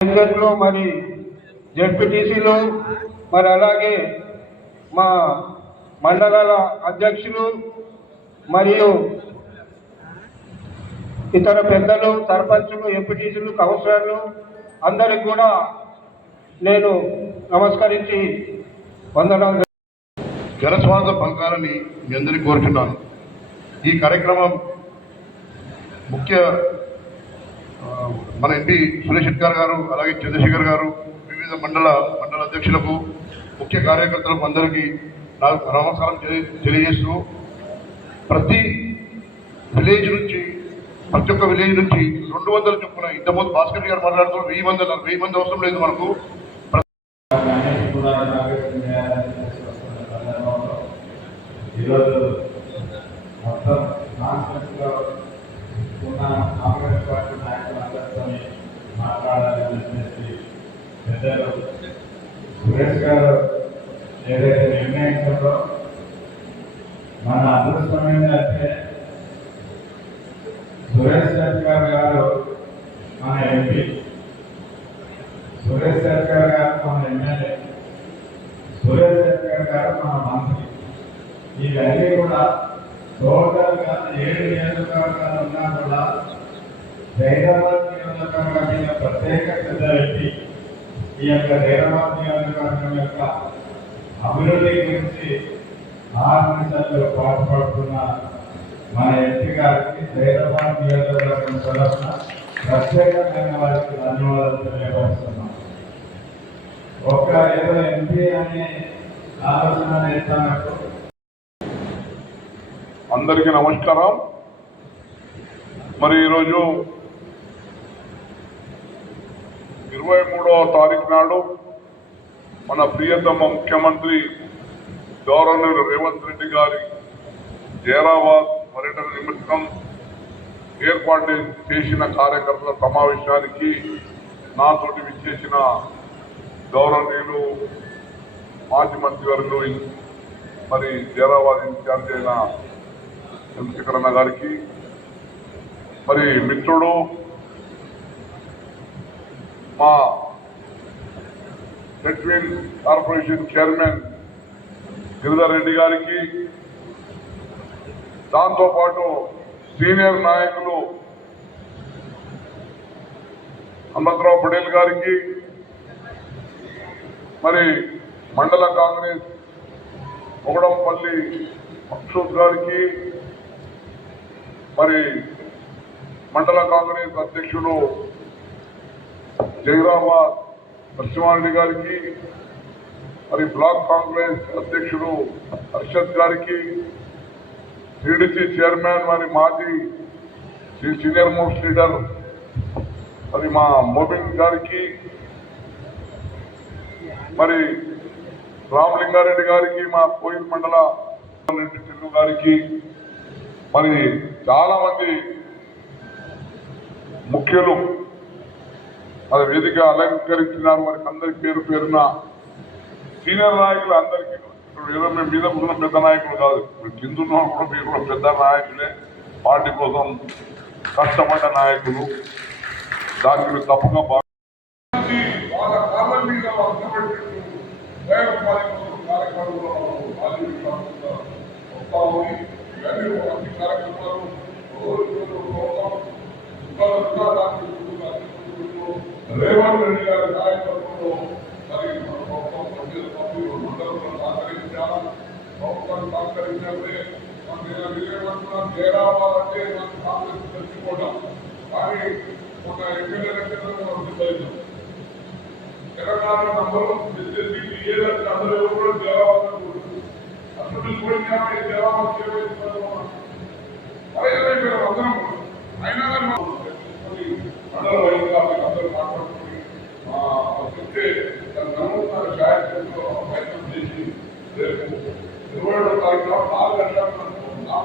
ఎమ్మెల్యేలు మరి జెడ్పీటీసీలు మరి అలాగే మా మండలాల అధ్యక్షులు మరియు ఇతర పెద్దలు సర్పంచులు ఎంపీటీసీలు కౌన్సిలర్లు అందరికి కూడా నేను నమస్కరించి వందనాలు జనశ్వాస పంకాలని మీ అందరికీ కోరుచున్నాను. ఈ కార్యక్రమం ముఖ్య మన ఎంపీ సురేష్ శెట్కర్ గారు అలాగే చంద్రశేఖర్ గారు వివిధ మండల మండల అధ్యక్షులకు ముఖ్య కార్యకర్తలకు అందరికీ నాకు నమస్కారం తెలియజేస్తూ ప్రతి విలేజ్ నుంచి ప్రతి ఒక్క విలేజ్ నుంచి రెండు వందల చొప్పున ఇంతకుముందు భాస్కర్ గారు మాట్లాడుతూ వెయ్యి మంది వెయ్యి మంది అవసరం లేదు మనకు. ఈరోజు మొత్తం కాన్ఫరెన్స్లో ఉన్న కాంగ్రెస్ పార్టీ నాయకులందరితో మాట్లాడాలని చెప్పేసి పెద్దలు సురేష్ ఏదైతే నిర్ణయించారో మన అదృష్టం ఏంటంటే సురేష్ సర్కార్ గారు మన ఎంపీ. సురేష్ సర్కార్ గారు మన ఎమ్మెల్యే. సురేష్ సర్కార్ గారు మన మంత్రి. ఇవన్నీ కూడా టోటల్గా ఏడు నియోజకవర్గాలు ఉన్నా కూడా హైదరాబాద్ నియోజకవర్గం మీద ప్రత్యేక శ్రద్ధ పెట్టి ఈ యొక్క హైదరాబాద్ నియోజకవర్గం యొక్క అభివృద్ధి గురించి ఆరు పాటుపడుతున్న మన ఎంపీ గారికి హైదరాబాద్ నియోజకవర్గం తరఫున ప్రత్యేకమైన వారికి ధన్యవాదాలు తెలియపరుస్తున్నాం. ఒక్క ఏదో ఎంపీ అనే ఆలోచన చేస్తానట్టు అందరికీ నమస్కారం. మరి ఈరోజు ఇరవై మూడవ తారీఖు నాడు మన ప్రియతమ ముఖ్యమంత్రి గౌరవనీయులు రేవంత్ రెడ్డి గారి జైరాబాద్ పర్యటన నిమిత్తం ఏర్పాటు చేసిన కార్యకర్తల సమావేశానికి నాతోటి విచ్చేసిన గౌరవనీయులు మాజీ మంత్రివర్యులు మరి జైరాబాద్ ఇన్ఛార్జ్ అయిన చంద్రశేఖరన్న గారికి మరి మిత్రుడు మా సెట్విన్ కార్పొరేషన్ చైర్మన్ గిరిధర్ రెడ్డి గారికి దాంతోపాటు సీనియర్ నాయకులు హనుమంతరావు పటేల్ గారికి మరి మండల కాంగ్రెస్ ఒకడంపల్లి మక్షూద్ గారికి మరి మండల కాంగ్రెస్ అధ్యక్షుడు జయరామ నరసింహారెడ్డి గారికి మరి బ్లాక్ కాంగ్రెస్ అధ్యక్షుడు హర్షద్ గారికి టీడీసీ చైర్మన్ మరి మాజీ సీనియర్ మోస్ట్ లీడర్ మరి మా మోబిన్ గారికి మరి రామలింగారెడ్డి గారికి మా కోయిల్ మండల రెడ్డి చెల్లు గారికి మరి చాలామంది ముఖ్యులు మరి వేదిక అలంకరించినారు. వారికి అందరి పేరు పేరున సీనియర్ నాయకులు అందరికీ ఇప్పుడు ఏదో మేము మీద ఉన్న పెద్ద నాయకులు కాదు. ఇప్పుడు కింద ఉన్న కూడా మీరు కూడా పెద్ద నాయకులే. పార్టీ కోసం కష్టపడ్డ నాయకులు. దానికి మీరు తప్పుగా భా- వాళ్ళ కాళ్ళ మీద వంకబెట్టినట్టు ఉపయోగపడే కార్యక్రమంలో పాల్గొంటున్నారు. వస్తా ఉంది. ఇవన్నీ అన్ని కార్యక్రమాలు రోజు రోజు ప్రోగ్రాం ఇంకా దానికి ముందుకు అందుకుంటూ రేవంత్ రెడ్డి గారి నాయకత్వంలో మరి మన ప్రభుత్వం ప్రజలు పంపిణీ మండలంలో సహకరించాలా ప్రభుత్వం సహకరించాలి విజయవంతం చేరావాలంటే కాంగ్రెస్ తెచ్చుకోవడం కానీ ఒక ఎమ్మెల్యే మనం తెలంగాణ నంబరు ఎస్ఎస్సీ ఏదంటే అందరూ ఎవరు కూడా జవాబు అసలు పోయినా మేము అందరం అయినా వైద్యులు అందరూ మాట్లాడుకుని చెప్తే దాని నమ్ముతున్న ప్రయత్నం చేసి రేపు ఇరవై ఏడో నాలుగు గంటలకు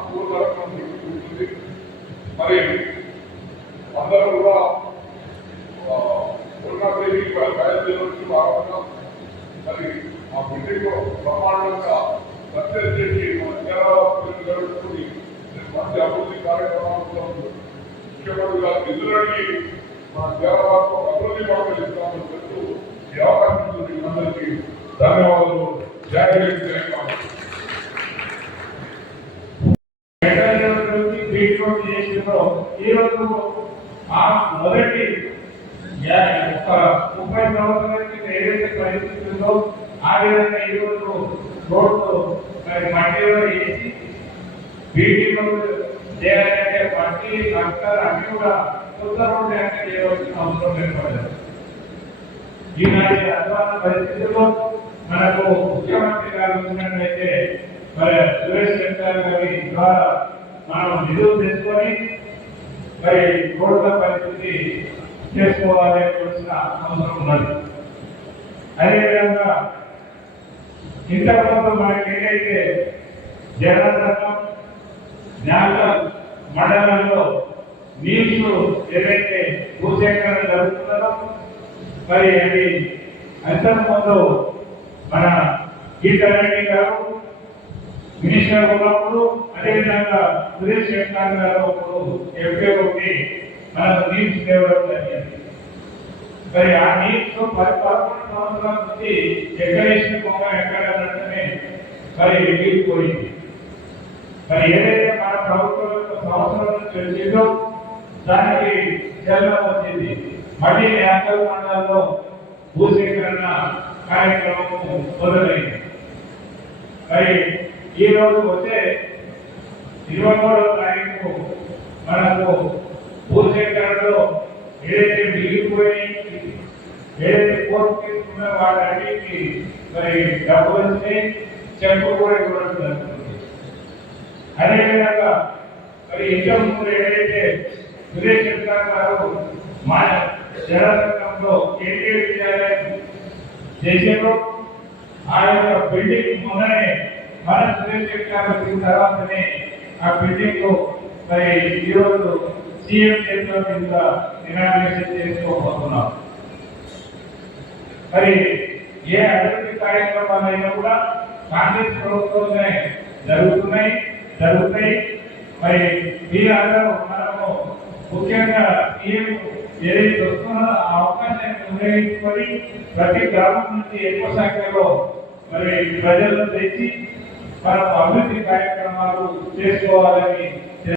మూడు వరకు ఉంటుంది మరి అందరూ కూడా ఉన్నదేవి బయలుదేరి మరి ఆ బిల్డింగ్ బ్రహ్మాండంగా సక్సెస్ చేసి మన కేరళ జరుగుతుంది మంచి అభివృద్ధి కార్యక్రమాలతో ముఖ్యమంత్రి నిధులు అడిగి మా దేవాలయంలో అభివృద్ధి పనులు ఇస్తామని చెప్తూ ఈ అవకాశం అందరికీ ధన్యవాదాలు. జాగ్రత్త ముప్పై సంవత్సరాల ఏదైతే ఆ విధంగా రోడ్లు మరి మట్టిలో వేసి చేయాలంటే మట్టి అన్ని కూడా కొత్త అంటే చేయవలసిన అవసరం ఏర్పడదు ఈనాటి అధ్వాన పరిస్థితుల్లో మనకు ముఖ్యమంత్రి గారు ఉన్నట్లయితే మరి సురేష్ శంకర్ గారి ద్వారా మనం నిధులు తెచ్చుకొని మరి రోడ్ల పరిస్థితి అవసరం ఉన్నది. అదేవిధంగా ఇంతకుముందు మనకి ఏదైతే జనసంఘం జ్ఞానం మండలంలో నీళ్ళు ఏదైతే భూసేకరణ జరుగుతున్నదో మరి అది అంతకుముందు మన గీతారెడ్డి గారు మినిస్టర్ ఉన్నప్పుడు అదేవిధంగా సురేష్ శంకర్ గారు అప్పుడు ఎంపీ ఉండి మనకు నీళ్ళు తేవడం జరిగింది. మరి ఆ నీటితో పది పదకొండు సంవత్సరాల నుంచి ఎక్కడ బొమ్మ ఎక్కడ అన్నట్టునే మరి మిగిలిపోయింది మరి ఏదైతే మన ప్రభుత్వం యొక్క సంవత్సరం నుంచి వచ్చిందో దానికి జన్మ వచ్చింది మళ్ళీ యాభై మండలాల్లో భూసేకరణ కార్యక్రమం మొదలైంది. మరి ఈ రోజు వచ్చే ఇరవై మూడవ తారీఖు మనకు భూసేకరణలో ఏదైతే మిగిలిపోయి ఏదైతే కోర్టు తీసుకున్న వాటన్నిటికి మరి డబ్బు వచ్చి చెక్కు కూడా ఇవ్వడం జరుగుతుంది అదేవిధంగా మరి ఇంతకుముందు ఏదైతే సురేష్ చంద్ర గారు మా జనరంగంలో కేంద్రీయ విద్యాలయం చేసారో ఆ యొక్క బిల్డింగ్ మొన్ననే మన సురేష్ చంద్ర వచ్చిన తర్వాతనే ఆ బిల్డింగ్ మరి ఈరోజు సీఎం చేతిలో కింద ఇనాగ్రేషన్ చేసుకోబోతున్నాం. మరి ఏ అభివృద్ధి కార్యక్రమాలైనా కూడా కాంగ్రెస్ ప్రభుత్వంలోనే జరుగుతున్నాయి జరుగుతాయి. మరి మీరందరూ మనము ముఖ్యంగా సీఎం ఏదైతే వస్తుందో ఆ అవకాశాన్ని ఉపయోగించుకొని ప్రతి గ్రామం నుంచి ఎక్కువ సంఖ్యలో మరి ప్రజలను తెచ్చి మనం అభివృద్ధి కార్యక్రమాలు చేసుకోవాలని